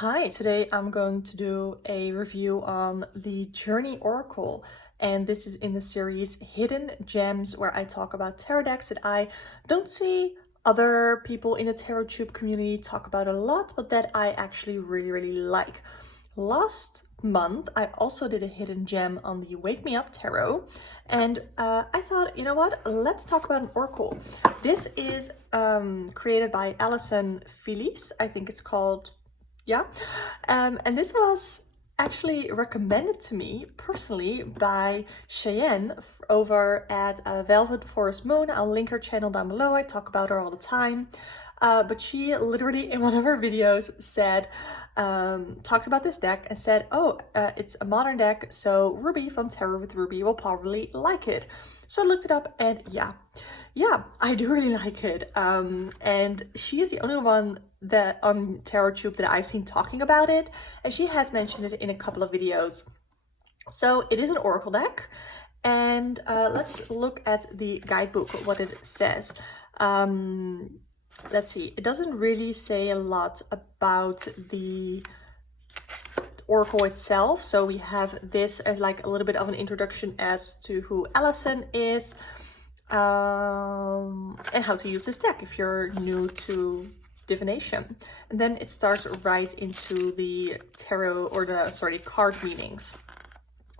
Hi, today I'm going to do a review on the Journey Oracle, and this is in the series Hidden Gems, where I talk about tarot decks that I don't see other people in the tarot tube community talk about a lot, but that I actually really like. Last month, I also did a hidden gem on the Wake Me Up Tarot, and I thought, you know what, let's talk about an oracle. This is created by Alison Felice, I think it's called. Yeah, and this was actually recommended to me personally by Cheyenne over at Velvet Forest Moon. I'll link her channel down below. I talk about her all the time. But she literally in one of her videos said, talked about this deck and said, oh, it's a modern deck, so Ruby from Tarot with Ruby will probably like it. So I looked it up and yeah, I do really like it. And she is the only one that on TarotTube that I've seen talking about it, and she has mentioned it in a couple of videos. So it is an oracle deck, and let's look at the guidebook, what it says. Let's see, it doesn't really say a lot about the oracle itself, so we have this as like a little bit of an introduction as to who Alison is, and how to use this deck if you're new to divination. And then it starts right into the tarot, or the card meanings.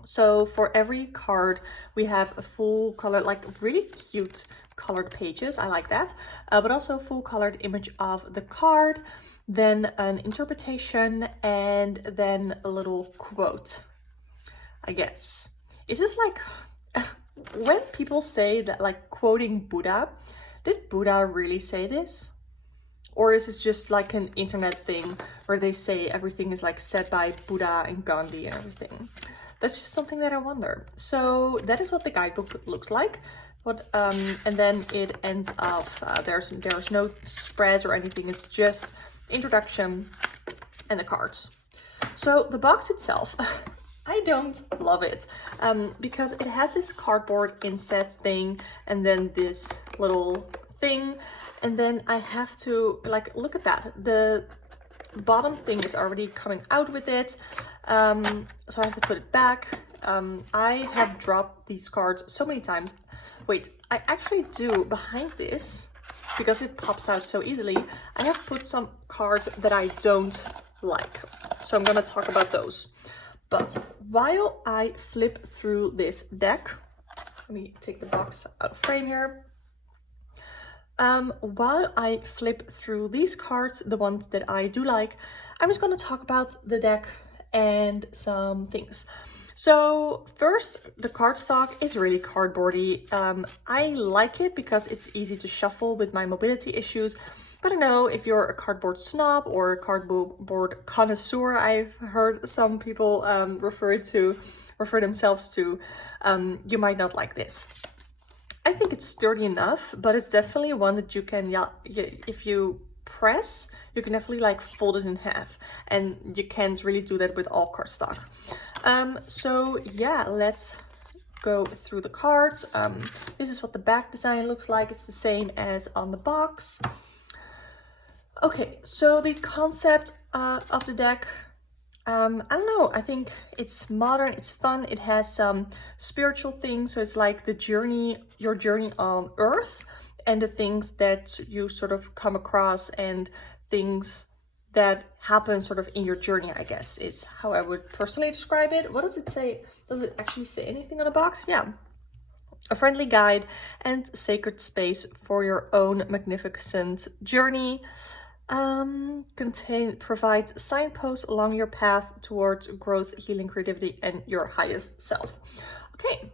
So for every card we have a full color, like really cute colored pages, I like that, but also full colored image of the card, then an interpretation, and then a little quote, I guess. Is this like when people say that, like, quoting Buddha, did Buddha really say this? Or is this just like an internet thing where they say everything is like said by Buddha and Gandhi and everything? That's just something that I wonder. So that is what the guidebook looks like. And then it ends off, there's no spreads or anything, it's just introduction and the cards. So the box itself, I don't love it, because it has this cardboard inset thing and then this little thing, and then I have to, like, look at that. The bottom thing is already coming out with it, so I have to put it back. I have dropped these cards so many times. Wait, I actually do behind this, because it pops out so easily, I have put some cards that I don't like. So I'm gonna talk about those. But while I flip through this deck, let me take the box out of frame here. While I flip through these cards, the ones that I do like, I'm just gonna talk about the deck and some things. So first, the cardstock is really cardboardy. I like it because it's easy to shuffle with my mobility issues. But I know if you're a cardboard snob or a cardboard connoisseur, I've heard some people refer themselves to, you might not like this. I think it's sturdy enough, but it's definitely one that you can, if you press, you can definitely like fold it in half, and you can't really do that with all cardstock. So yeah, let's go through the cards. This is what the back design looks like. It's the same as on the box. Okay, so the concept of the deck, I don't know, I think it's modern, it's fun, it has some spiritual things, so it's like the journey, your journey on Earth, and the things that you sort of come across and things that happen sort of in your journey, I guess, is how I would personally describe it. What does it say? Does it actually say anything on the box? Yeah. A friendly guide and sacred space for your own magnificent journey. Provides signposts along your path towards growth, healing, creativity, and your highest self. Okay.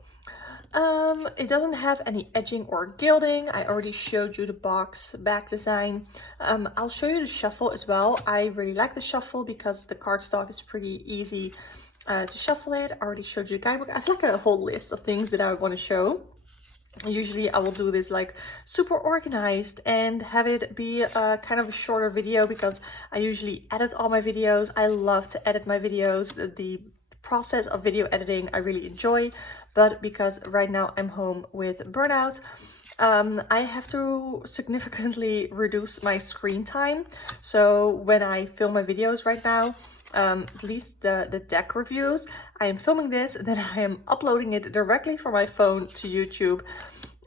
It doesn't have any edging or gilding. I already showed you the box back design. I'll show you the shuffle as well. I really like the shuffle because the cardstock is pretty easy to shuffle it. I already showed you the guidebook. I have like a whole list of things that I want to show. Usually I will do this like super organized and have it be kind of a shorter video, because I usually edit all my videos. I love to edit my videos. The process of video editing I really enjoy, but because right now I'm home with burnout, I have to significantly reduce my screen time. So when I film my videos right now, at least the deck reviews, I am filming this, then I am uploading it directly from my phone to YouTube.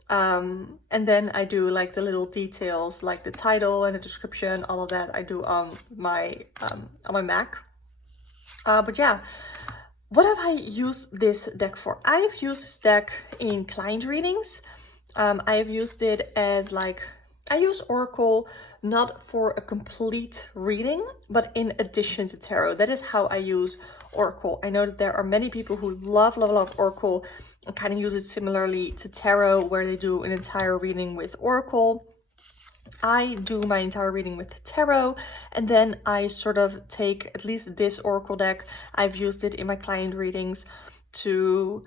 And then I do like the little details, like the title and the description, all of that I do on my Mac. But yeah, what have I used this deck for? I have used this deck in client readings. I have used it as like, I use Oracle not for a complete reading, but in addition to tarot. That is how I use Oracle. I know that there are many people who love Oracle and kind of use it similarly to tarot, where they do an entire reading with Oracle. I do my entire reading with tarot, and then I sort of take at least this Oracle deck. I've used it in my client readings to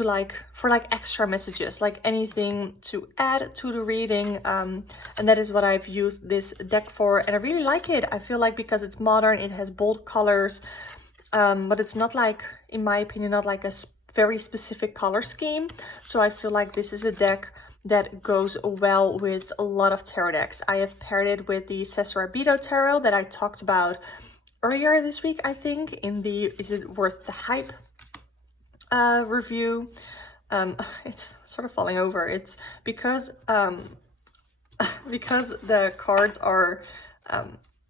like for like extra messages, like anything to add to the reading, and that is what I've used this deck for, and I really like it. I feel like because it's modern, it has bold colors, but it's not like, in my opinion, not like a very specific color scheme. So I feel like this is a deck that goes well with a lot of tarot decks. I have paired it with the Cesarabito tarot that I talked about earlier this week, I think, in the Is It Worth the Hype review. It's sort of falling over. It's because the cards are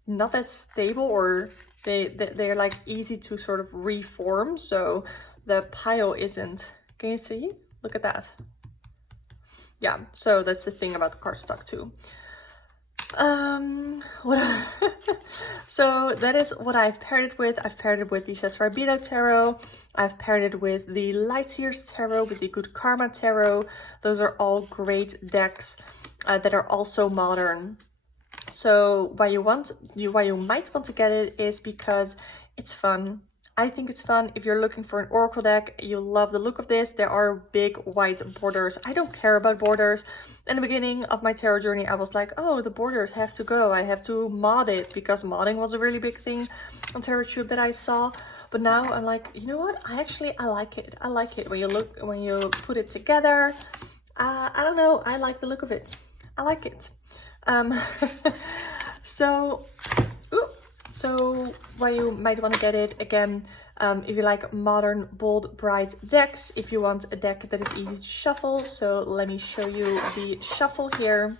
not as stable, or they're like easy to sort of reform, so the pile isn't, can you see? Look at that. Yeah, so that's the thing about the cardstock too. So that is what I've paired it with. I've paired it with the Cesarabito tarot. I've paired it with the Lightyears tarot, with the Good Karma tarot. Those are all great decks that are also modern. So why you might want to get it is because it's fun. I think it's fun. If you're looking for an Oracle deck, you'll love the look of this. There are big white borders. I don't care about borders. In the beginning of my tarot journey, I was like, oh, the borders have to go. I have to mod it, because modding was a really big thing on TarotTube that I saw. But now I'm like, you know what? I like it. I like it when you put it together. I don't know. I like the look of it. I like it. So why you might want to get it, again, if you like modern, bold, bright decks, if you want a deck that is easy to shuffle. So let me show you the shuffle here.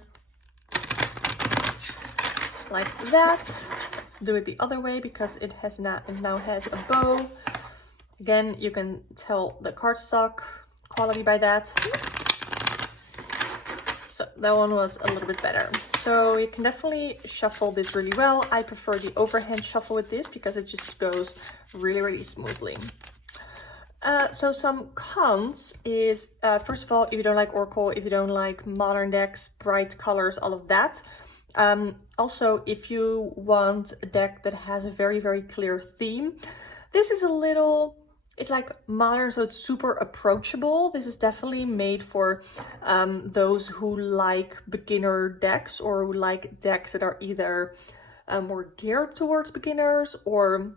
Like that. Let's do it the other way, because it now has a bow. Again, you can tell the cardstock quality by that. So that one was a little bit better. So you can definitely shuffle this really well. I prefer the overhand shuffle with this because it just goes really, really smoothly. So some cons is, first of all, if you don't like Oracle, if you don't like modern decks, bright colors, all of that. Also, if you want a deck that has a very, very clear theme, this is a little... It's like modern, so it's super approachable. This is definitely made for those who like beginner decks, or who like decks that are either more geared towards beginners, or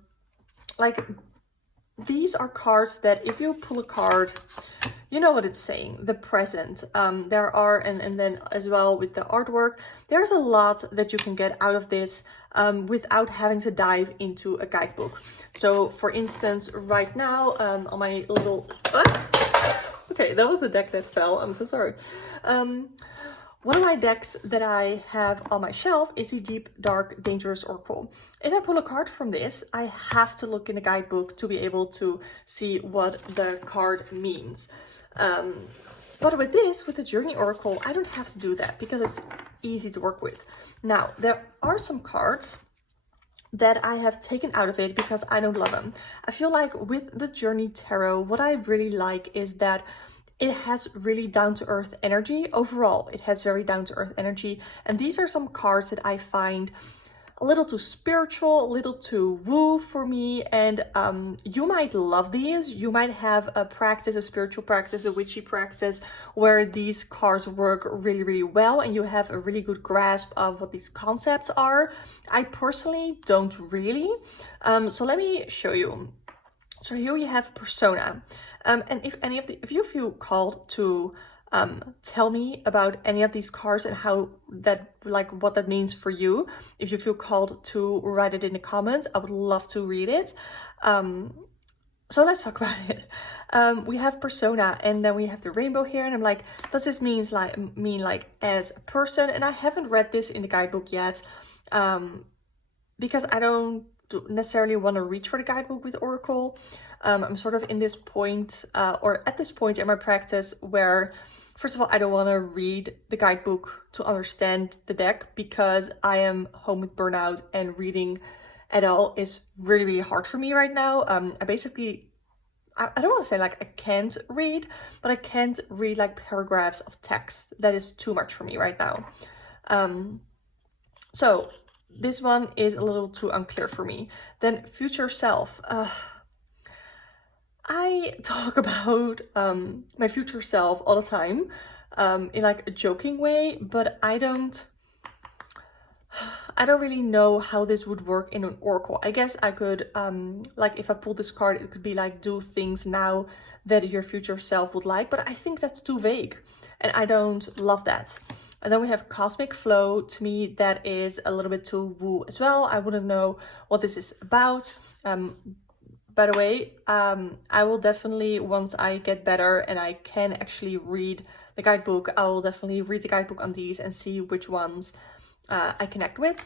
like, these are cards that if you pull a card, you know what it's saying, the present. There are, and then as well with the artwork, there's a lot that you can get out of this without having to dive into a guidebook. So for instance, right now on my little, okay, that was the deck that fell, I'm so sorry. One of my decks that I have on my shelf is the Deep, Dark, Dangerous Oracle. If I pull a card from this, I have to look in the guidebook to be able to see what the card means. But with this, with the Journey Oracle, I don't have to do that because it's easy to work with. Now, there are some cards that I have taken out of it because I don't love them. I feel like with the Journey Tarot, what I really like is that it has really down-to-earth energy. Overall, it has very down-to-earth energy. And these are some cards that I find a little too spiritual, a little too woo for me. And you might love these. You might have a practice, a spiritual practice, a witchy practice, where these cards work really, really well. And you have a really good grasp of what these concepts are. I personally don't really. So let me show you. So here we have Persona. And if you feel called to tell me about any of these cards and how that, like what that means for you. If you feel called to write it in the comments, I would love to read it. So let's talk about it. We have persona, and then we have the rainbow here, and I'm like, does this mean like as a person? And I haven't read this in the guidebook yet, because I don't necessarily want to reach for the guidebook with Oracle. I'm sort of in this point, or at this point in my practice where, first of all, I don't want to read the guidebook to understand the deck, because I am home with burnout and reading at all is really, really hard for me right now. I don't want to say like I can't read, but I can't read like paragraphs of text. That is too much for me right now. So this one is a little too unclear for me. Then future self. I talk about my future self all the time in like a joking way, but I don't really know how this would work in an oracle. I guess I could, like if I pull this card, it could be like, do things now that your future self would like, but I think that's too vague and I don't love that. And then we have cosmic flow. To me, that is a little bit too woo as well. I wouldn't know what this is about. By the way, I will definitely, once I get better and I can actually read the guidebook, I will definitely read the guidebook on these and see which ones I connect with.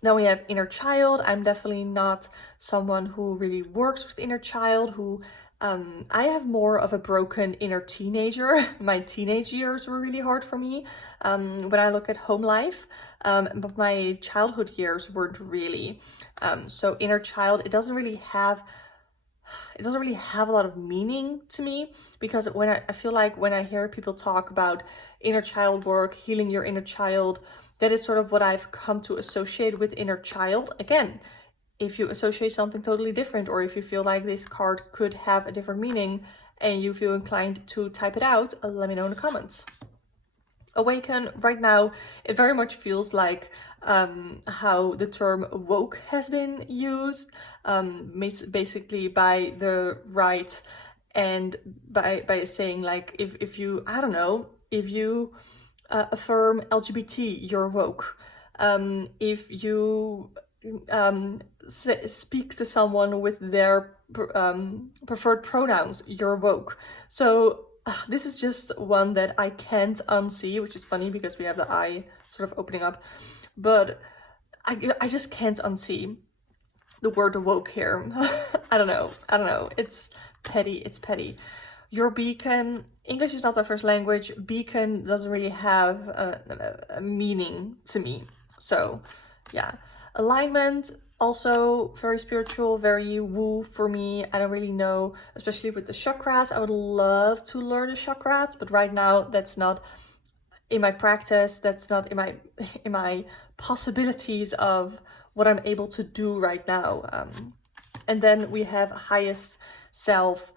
Then we have inner child. I'm definitely not someone who really works with inner child, who I have more of a broken inner teenager. My teenage years were really hard for me when I look at home life, but my childhood years weren't really. So inner child, it doesn't really have a lot of meaning to me, because when I feel like when I hear people talk about inner child work, healing your inner child, that is sort of what I've come to associate with inner child. Again, if you associate something totally different, or if you feel like this card could have a different meaning and you feel inclined to type it out, let me know in the comments. Awaken, right now, it very much feels like how the term woke has been used, basically by the right, and by saying like, if you, I don't know, if you affirm LGBT, you're woke. If you speak to someone with their preferred pronouns, you're woke. So this is just one that I can't unsee, which is funny because we have the eye sort of opening up, but I just can't unsee the word woke here. I don't know. It's petty. Your beacon, English is not my first language. Beacon doesn't really have a meaning to me. So yeah, alignment, also very spiritual, very woo for me. I don't really know, especially with the chakras. I would love to learn the chakras, but right now that's not in my practice. That's not in my possibilities of what I'm able to do right now. And then we have highest self.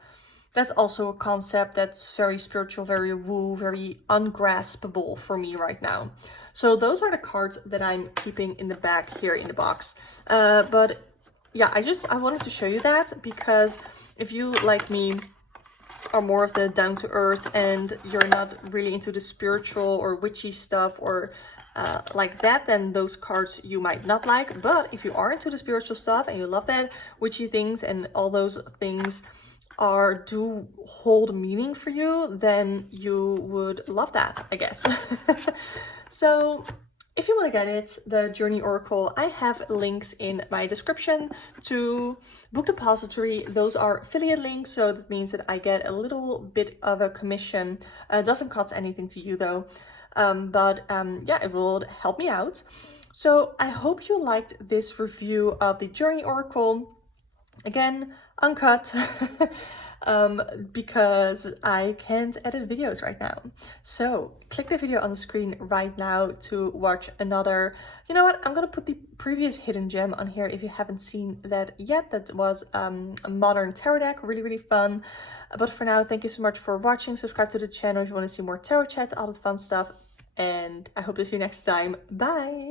That's also a concept that's very spiritual, very woo, very ungraspable for me right now. So those are the cards that I'm keeping in the back here in the box. But yeah, I wanted to show you that, because if you, like me, are more of the down to earth and you're not really into the spiritual or witchy stuff or like that, then those cards you might not like. But if you are into the spiritual stuff and you love that witchy things and all those things do hold meaning for you, then you would love that, I guess. So if you want to get it, the Journey Oracle, I have links in my description to Book Depository. Those are affiliate links, so that means that I get a little bit of a commission. It doesn't cost anything to you though, but yeah, it will help me out. So I hope you liked this review of the Journey Oracle. Again, uncut, because I can't edit videos right now. So click the video on the screen right now to watch another. You know what? I'm gonna put the previous hidden gem on here if you haven't seen that yet. That was a modern tarot deck, really, really fun. But for now, thank you so much for watching. Subscribe to the channel if you want to see more tarot chats, all that fun stuff. And I hope to see you next time. Bye!